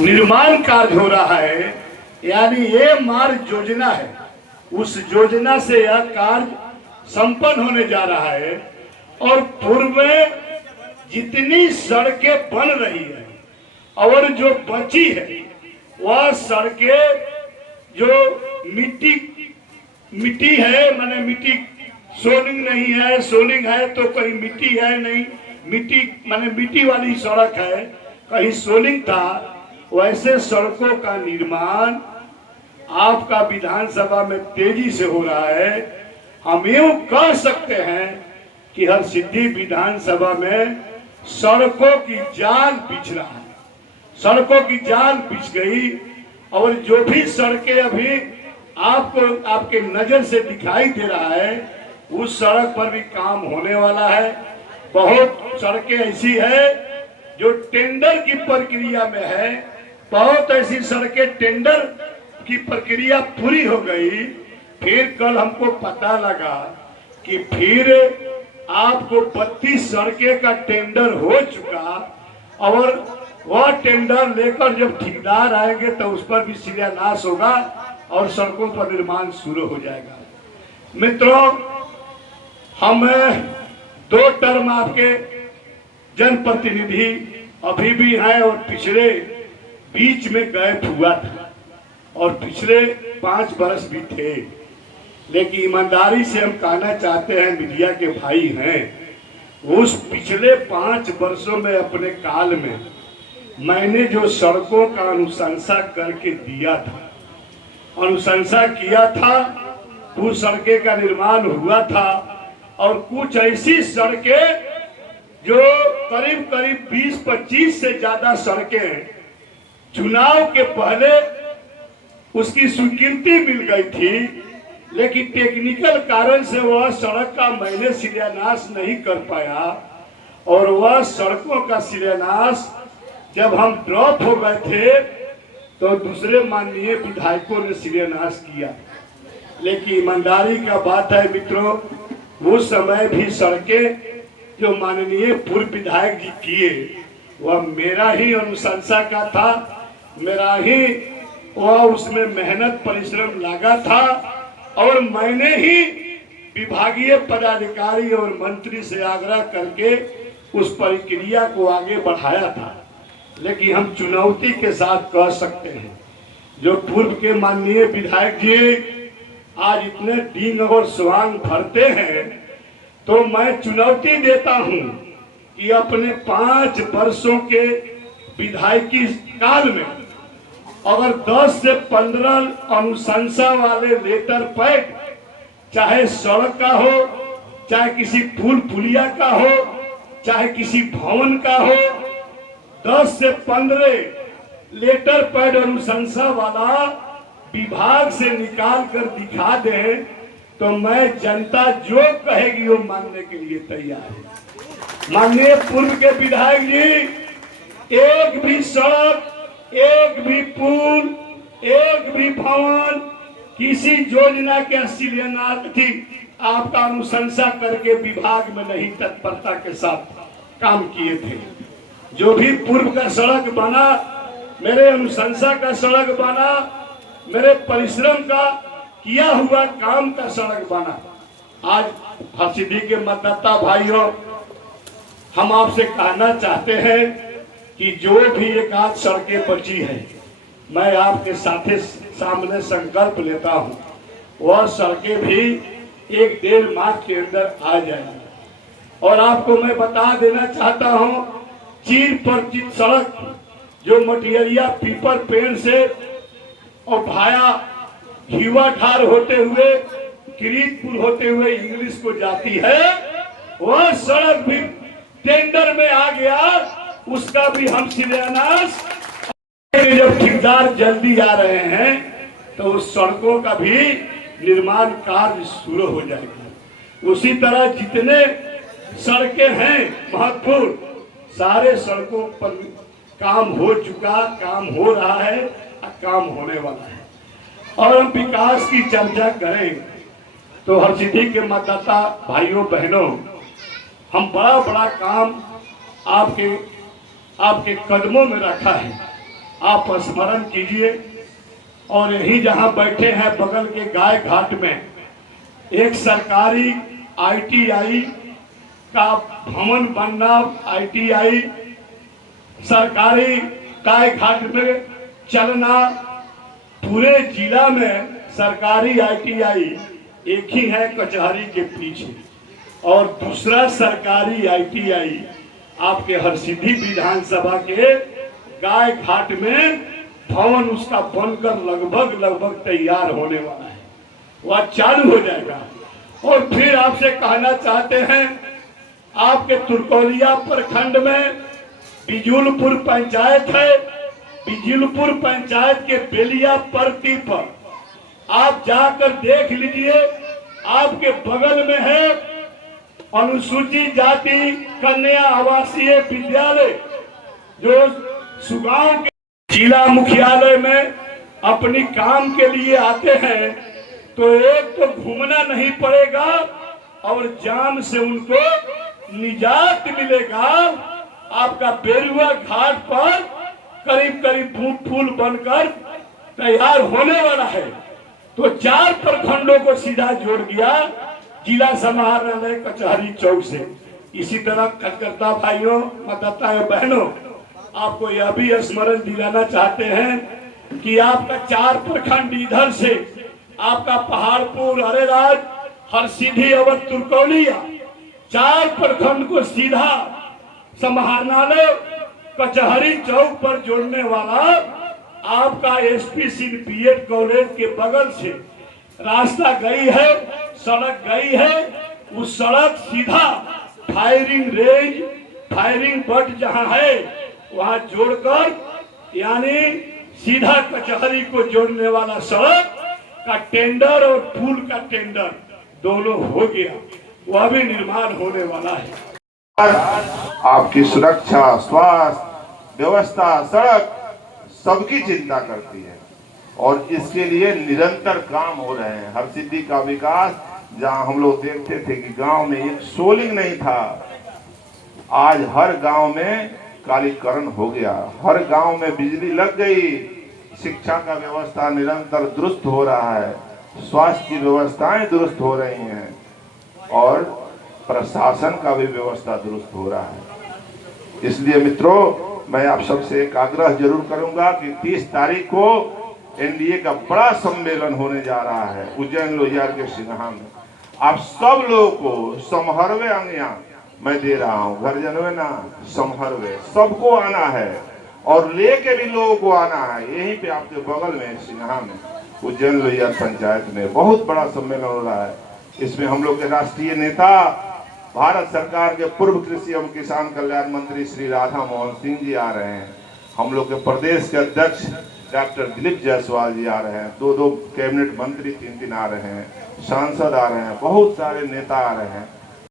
निर्माण कार्य हो रहा है, यानी ये मार्ग योजना है। उस योजना से यह कार्य संपन्न होने जा रहा है और पूर्व में जितनी सड़कें बन रही है और जो बची है वह सड़कें जो मिट्टी है, माने मिट्टी सोलिंग नहीं है, सोलिंग है तो कहीं मिट्टी है नहीं, मिट्टी माने मिट्टी वाली सड़क है, कहीं सोलिंग था। वैसे सड़कों का निर्माण आपका विधानसभा में तेजी से हो रहा है। हम यूं कह सकते हैं कि हरसिद्धि विधानसभा में सड़कों की जाल बिछ रहा है, सड़कों की जाल बिछ गई और जो भी सड़कें अभी आपको आपके नजर से दिखाई दे रहा है उस सड़क पर भी काम होने वाला है। बहुत सड़कें ऐसी है जो टेंडर की प्रक्रिया में है, बहुत ऐसी सड़कें टेंडर की प्रक्रिया पूरी हो गई। फिर कल हमको पता लगा कि फिर आपको 32 सड़कें का टेंडर हो चुका और वह टेंडर लेकर जब ठेकेदार आएंगे तो उस पर भी शिलान्यास होगा और सड़कों पर निर्माण शुरू हो जाएगा। मित्रों, हम 2 टर्म आपके जनप्रतिनिधि अभी भी हैं और पिछले बीच में गैप हुआ था और पिछले 5 वर्ष भी थे। लेकिन ईमानदारी से हम कहना चाहते हैं, मीडिया के भाई हैं, उस पिछले 5 वर्षों में अपने काल में मैंने जो सड़कों का अनुशंसा करके दिया था, अनुशंसा किया था, कुछ सड़कें का निर्माण हुआ था और कुछ ऐसी सड़कें जो करीब करीब 20-25 से ज्यादा सड़कें चुनाव के पहले उसकी स्वीकृति मिल गई थी, लेकिन टेक्निकल कारण से वह सड़क का मैंने शिलान्यास नहीं कर पाया और वह सड़कों का शिलान्यास जब हम ड्रॉप हो गए थे तो दूसरे माननीय विधायकों ने शिलान्यास किया। लेकिन ईमानदारी का बात है मित्रों, उस समय भी सड़कें जो माननीय पूर्व विधायक जी किए वह मेरा ही अनुशंसा का था, मेरा ही वह उसमें मेहनत परिश्रम लगा था और मैंने ही विभागीय पदाधिकारी और मंत्री से आग्रह करके उस प्रक्रिया को आगे बढ़ाया था। लेकिन हम चुनौती के साथ कह सकते हैं, जो पूर्व के माननीय विधायक जी आज इतने डींग और स्वांग भरते हैं, तो मैं चुनौती देता हूं कि अपने 5 वर्षों के विधायकी काल में अगर 10 से 15 अनुशंसा वाले लेटर पैड, चाहे सड़क का हो, चाहे किसी पुल पुलिया का हो, चाहे किसी भवन का हो, 10 से 15 लेटर पैड अनुशंसा वाला विभाग से निकाल कर दिखा दे तो मैं जनता जो कहेगी वो मानने के लिए तैयार है। माननीय पूर्व के विधायक जी, एक भी सड़क, एक भी पुल, एक भी भवन, किसी योजना के शिलान्यास थी आपका अनुशंसा करके विभाग में नहीं तत्परता के साथ काम किए थे। जो भी पूर्व का सड़क बना, मेरे अनुशंसा का सड़क बना, मेरे परिश्रम का किया हुआ काम का सड़क बना। आज हरसिद्धि के मतदाता भाइयों, हम आपसे कहना चाहते हैं कि जो भी एक आध सड़कें बची है, मैं आपके सामने संकल्प लेता हूं, वह सड़कें भी 1-1.5 माह के अंदर आ जाएंगी। और आपको मैं बता देना चाहता हूं, चीर परिचित सड़क जो मटियरिया पीपर पेड़ से और भाया घीवा ठार होते हुए किरीटपुर होते हुए इंग्लिश को जाती है, वह सड़क भी टेंडर में आ गया, उसका भी हम शिलान्यास, जब ठेकेदार जल्दी आ रहे हैं तो उस सड़कों का भी निर्माण कार्य शुरू हो जाएगा। उसी तरह जितने सड़कें हैं महत्वपूर्ण, सारे सड़कों पर काम हो चुका, काम हो रहा है, काम होने वाला है। और हम विकास की चर्चा करें तो हरसिद्धि के मतदाता भाइयों बहनों, हम बड़ा बड़ा काम आपके कदमों में रखा है। आप स्मरण कीजिए। और यही जहां बैठे हैं बगल के गाय घाट में एक सरकारी ITI का भवन बनना, ITI सरकारी गाय घाट में चलना, पूरे जिला में सरकारी ITI एक ही है कचहरी के पीछे, और दूसरा सरकारी ITI आपके हरसिद्धि विधानसभा के गाय घाट में भवन उसका बनकर लगभग तैयार होने वाला है, वह चालू हो जाएगा। और फिर आपसे कहना चाहते हैं, आपके तुर्कौलिया प्रखंड में बिजुलपुर पंचायत है, बिजुलपुर पंचायत के बेलिया पर्ती पर आप जाकर देख लीजिए, आपके बगल में है अनुसूचित जाति कन्या आवासीय विद्यालय, जो सुगांव के जिला मुख्यालय में अपनी काम के लिए आते हैं, तो एक तो घूमना नहीं पड़ेगा और जाम से उनको निजात मिलेगा। आपका बेरुआ घाट पर करीब बूट फूल बनकर तैयार होने वाला है। तो 4 प्रखंडों को सीधा जोड़ दिया जिला समाहरणालय कचहरी चौक से। इसी तरह कार्यकर्ता भाइयों, मतदाता बहनों, आपको यह भी स्मरण दिलाना चाहते हैं कि आपका 4 प्रखंड इधर से आपका पहाड़पुर, अरेराज, हरसिद्धि और तुर्कौलिया 4 प्रखंड को सीधा समाहरणालय कचहरी चौक पर जोड़ने वाला आपका SP सिंह BEd कॉलेज के बगल से रास्ता गई है, सड़क गई है। उस सड़क सीधा फायरिंग रेंज, फायरिंग बट जहां है वहां जोड़कर, यानी सीधा कचहरी को जोड़ने वाला सड़क का टेंडर और पुल का टेंडर दोनों हो गया, वह भी निर्माण होने वाला है। आपकी सुरक्षा, स्वास्थ्य व्यवस्था, सड़क सबकी चिंता करती है और इसके लिए निरंतर काम हो रहे हैं। हरसिद्धि का विकास, जहां हम लोग देखते थे कि गांव में एक सोलिंग नहीं था, आज हर गांव में कालीकरण हो गया, हर गांव में बिजली लग गई, शिक्षा का व्यवस्था निरंतर दुरुस्त हो रहा है, स्वास्थ्य की व्यवस्थाएं दुरुस्त हो रही हैं और प्रशासन का भी व्यवस्था दुरुस्त हो रहा है। इसलिए मित्रों, मैं आप सबसे एक आग्रह जरूर करूंगा कि 30 तारीख को NDA का बड़ा सम्मेलन होने जा रहा है उज्जैन लोहियार के सिंघा में। आप सब लोगों को समहरवे आज्ञा मैं दे रहा हूँ, घर जनवे ना समहरवे, सबको आना है और लेके भी लोगों को आना है। यहीं पे आपके बगल में सिंघा में उज्जैन लोहियार पंचायत में बहुत बड़ा सम्मेलन हो रहा है। इसमें हम लोग के राष्ट्रीय नेता, भारत सरकार के पूर्व कृषि एवं किसान कल्याण मंत्री श्री राधा मोहन सिंह जी आ रहे हैं, हम लोग के प्रदेश के अध्यक्ष डॉक्टर दिलीप जायसवाल जी आ रहे हैं, 2 कैबिनेट मंत्री 3 आ रहे हैं, सांसद आ रहे हैं, बहुत सारे नेता आ रहे हैं।